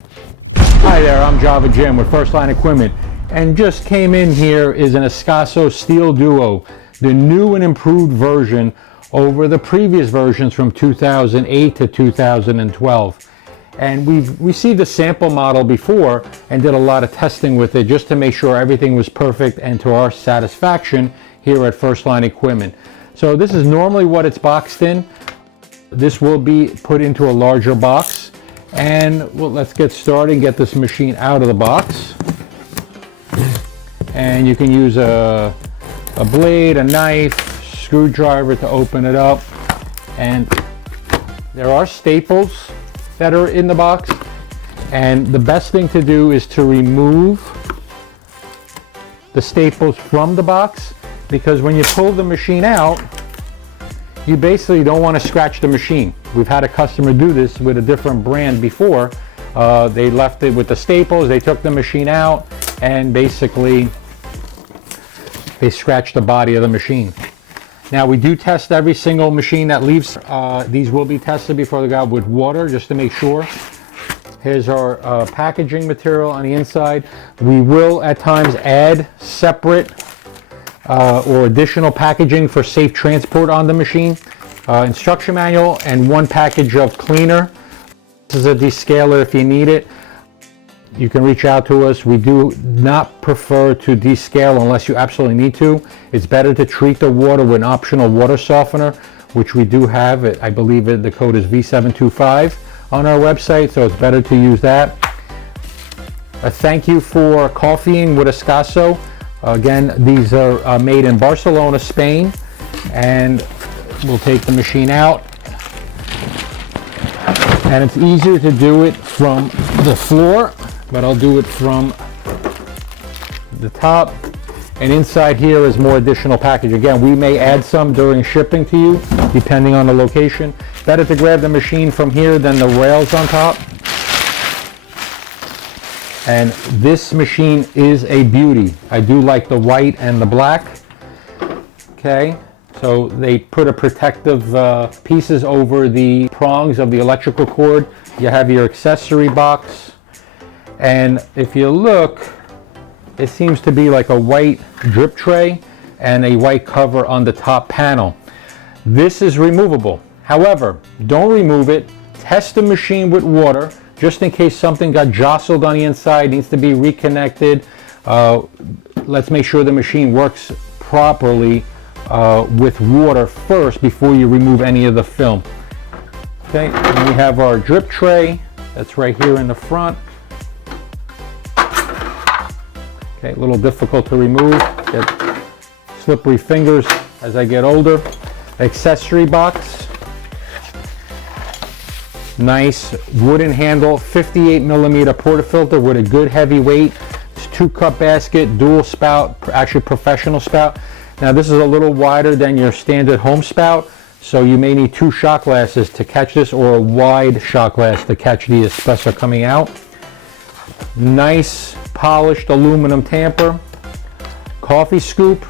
Hi there, I'm Java Jim with First Line Equipment, and just came in here is an Ascaso Steel Duo, the new and improved version over the previous versions from 2008 to 2012. And we've received a sample model before and did a lot of testing with it just to make sure everything was perfect and to our satisfaction here at First Line Equipment. So this is normally what it's boxed in. This will be put into a larger box. And well, let's get started and get this machine out of the box. And you can use a blade, a knife, screwdriver to open it up. And there are staples that are in the box. And the best thing to do is to remove the staples from the box, because when you pull the machine out, you basically don't want to scratch the machine. We've had a customer do this with a different brand before. They left it with the staples, they took the machine out, and basically they scratched the body of the machine. Now we do test every single machine that leaves. These will be tested before they go out with water just to make sure. Here's our packaging material on the inside. We will at times add separate or additional packaging for safe transport on the machine. Instruction manual and one package of cleaner. This is a descaler if you need it. You can reach out to us. We do not prefer to descale unless you absolutely need to. It's better to treat the water with an optional water softener, which we do have. I believe the code is V725 on our website, so it's better to use that. A thank you for coffeeing with Ascaso. Again, these are made in Barcelona, Spain, and we'll take the machine out. And it's easier to do it from the floor, but I'll do it from the top. And inside here is more additional package. Again, we may add some during shipping to you, depending on the location. Better to grab the machine from here than the rails on top. And this machine is a beauty. I do like the white and the black. Okay, so they put a protective pieces over the prongs of the electrical cord. You have your accessory box. And if you look, it seems to be like a white drip tray and a white cover on the top panel. This is removable. However, don't remove it. Test the machine with water, just in case something got jostled on the inside, needs to be reconnected. Let's make sure the machine works properly with water first before you remove any of the film. Okay, and we have our drip tray that's right here in the front. Okay, a little difficult to remove. Get slippery fingers as I get older. Accessory box. Nice wooden handle, 58 millimeter portafilter with a good heavy weight. It's 2-cup basket, dual spout, actually professional spout. Now this is a little wider than your standard home spout, so you may need 2 shot glasses to catch this, or a wide shot glass to catch the espresso coming out. Nice polished aluminum tamper. Coffee scoop,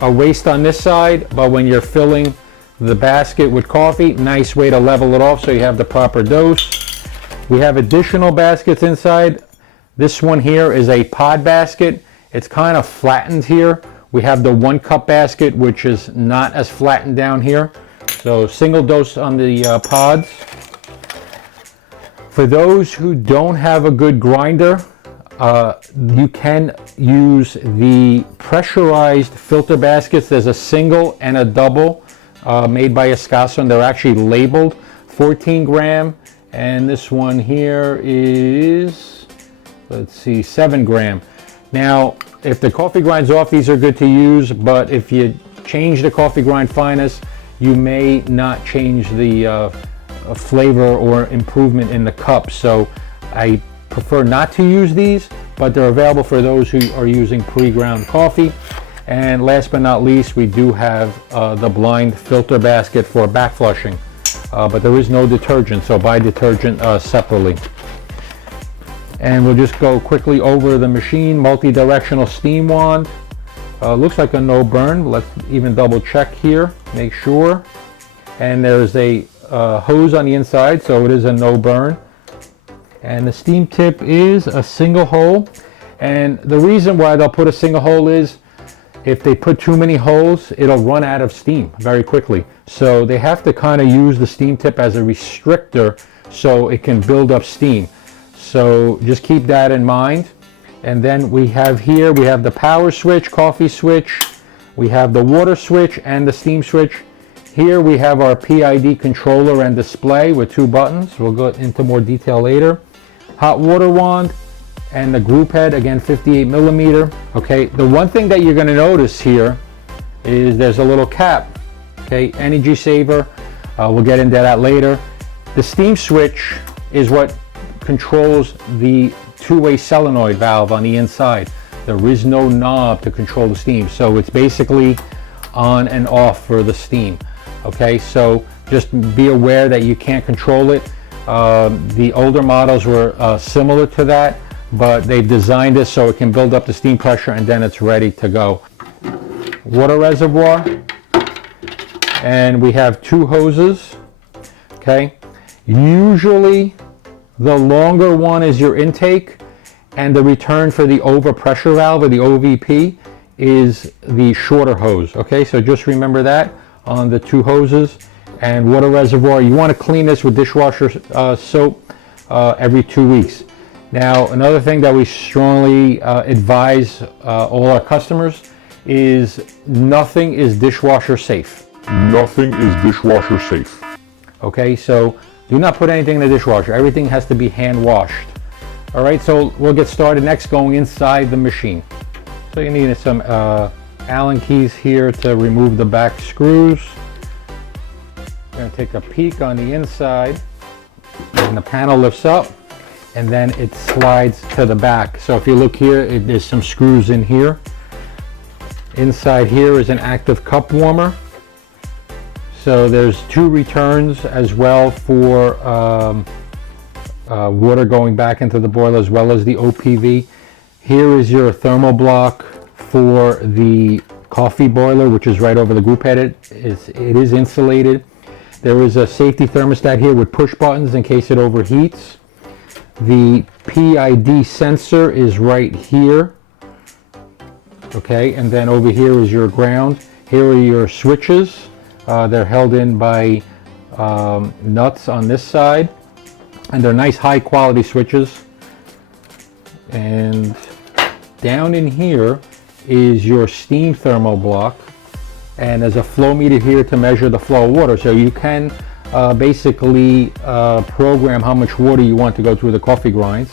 a waste on this side, but when you're filling the basket with coffee, nice way to level it off so you have the proper dose. We have additional baskets inside. This one here is a pod basket. It's kind of flattened here. We have the 1-cup basket, which is not as flattened down here. So single dose on the pods. For those who don't have a good grinder, you can use the pressurized filter baskets. There's a single and a double made by Ascaso, and they're actually labeled 14 gram, and this one here is, let's see, 7 gram. Now, if the coffee grind's off, these are good to use, but if you change the coffee grind fineness, you may not change the flavor or improvement in the cup. So I prefer not to use these, but they're available for those who are using pre-ground coffee. And last but not least, we do have the blind filter basket for back flushing, but there is no detergent, so buy detergent separately. And we'll just go quickly over the machine. Multi-directional steam wand. Looks like a no burn. Let's even double check here, make sure. And there's a hose on the inside, so it is a no burn. And the steam tip is a single hole. And the reason why they'll put a single hole is if they put too many holes, it'll run out of steam very quickly. So they have to kind of use the steam tip as a restrictor so it can build up steam. So just keep that in mind. And then we have here, we have the power switch, coffee switch, we have the water switch and the steam switch. Here we have our PID controller and display with 2 buttons. We'll go into more detail later. Hot water wand and the group head, again 58 millimeter. Okay, the one thing that you're going to notice here is there's a little cap. Okay, energy saver. We'll get into that later. The steam switch is what controls the two-way solenoid valve on the inside. There is no knob to control the steam, so it's basically on and off for the steam. Okay, so just be aware that you can't control it. The older models were similar to that, but they've designed it so it can build up the steam pressure and then it's ready to go. Water reservoir, and we have 2 hoses. Okay, usually the longer one is your intake, and the return for the overpressure valve, or the OVP, is the shorter hose. Okay, so just remember that on the 2 hoses. And water reservoir, you want to clean this with dishwasher soap every 2 weeks. Now, another thing that we strongly advise all our customers is nothing is dishwasher safe. Nothing is dishwasher safe. Okay, so do not put anything in the dishwasher. Everything has to be hand washed. All right, so we'll get started next going inside the machine. So you need some Allen keys here to remove the back screws. We're going to take a peek on the inside, and the panel lifts up and then it slides to the back. So if you look here, there's some screws in here. Inside here is an active cup warmer. So there's 2 returns as well for water going back into the boiler, as well as the OPV. Here is your thermoblock for the coffee boiler, which is right over the group head. It is insulated. There is a safety thermostat here with push buttons in case it overheats. The PID sensor is right here. Okay, and then over here is your ground. Here are your switches. They're held in by nuts on this side, and they're nice high quality switches. And down in here is your steam thermoblock, and there's a flow meter here to measure the flow of water, so you can basically program how much water you want to go through the coffee grinds.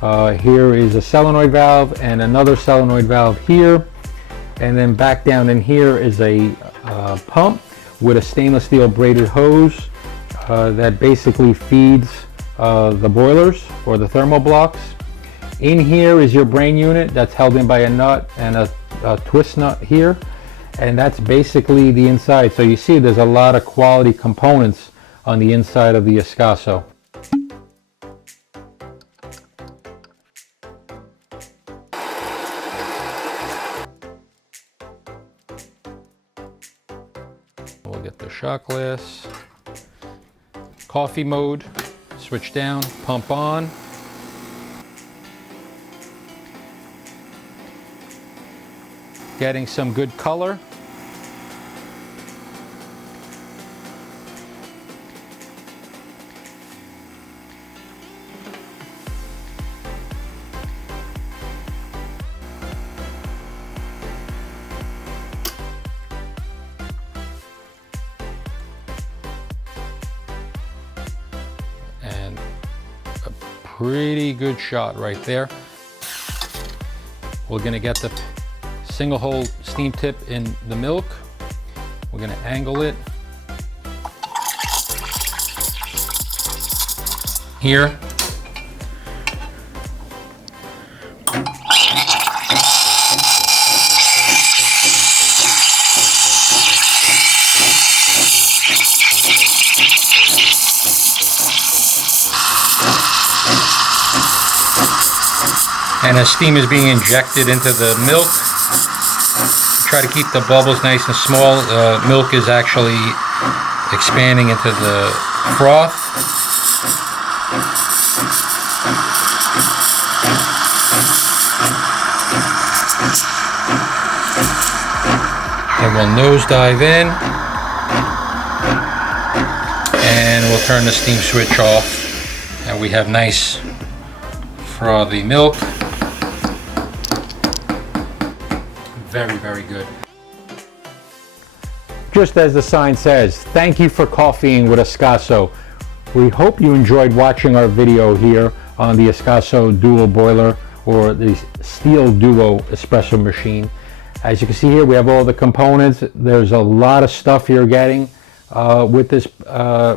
Here is a solenoid valve and another solenoid valve here, and then back down in here is a pump with a stainless steel braided hose that basically feeds the boilers or the thermoblocks. In here is your brain unit that's held in by a nut and a twist nut here, and that's basically the inside. So you see there's a lot of quality components on the inside of the Ascaso. We'll get the shot glass. Coffee mode, switch down, pump on. Getting some good color. And a pretty good shot right there. We're gonna get the single hole steam tip in the milk. We're going to angle it here. And as steam is being injected into the milk, try to keep the bubbles nice and small. Milk is actually expanding into the froth. we'll nosedive in, and we'll turn the steam switch off, and we have nice frothy milk. Very, very good. Just as the sign says, thank you for coffeeing with Ascaso. We hope you enjoyed watching our video here on the Ascaso Dual Boiler, or the Steel Duo Espresso machine. As you can see here, we have all the components. There's a lot of stuff you're getting with this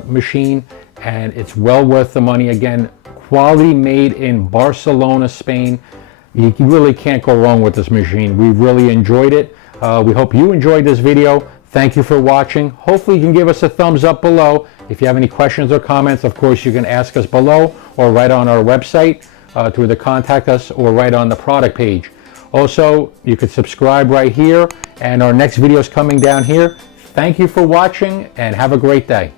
machine, and it's well worth the money. Again, quality made in Barcelona, Spain. You really can't go wrong with this machine. We really enjoyed it. We hope you enjoyed this video. Thank you for watching. Hopefully you can give us a thumbs up below. If you have any questions or comments, of course you can ask us below or right on our website to either contact us or right on the product page. Also, you could subscribe right here, and our next video is coming down here. Thank you for watching, and have a great day.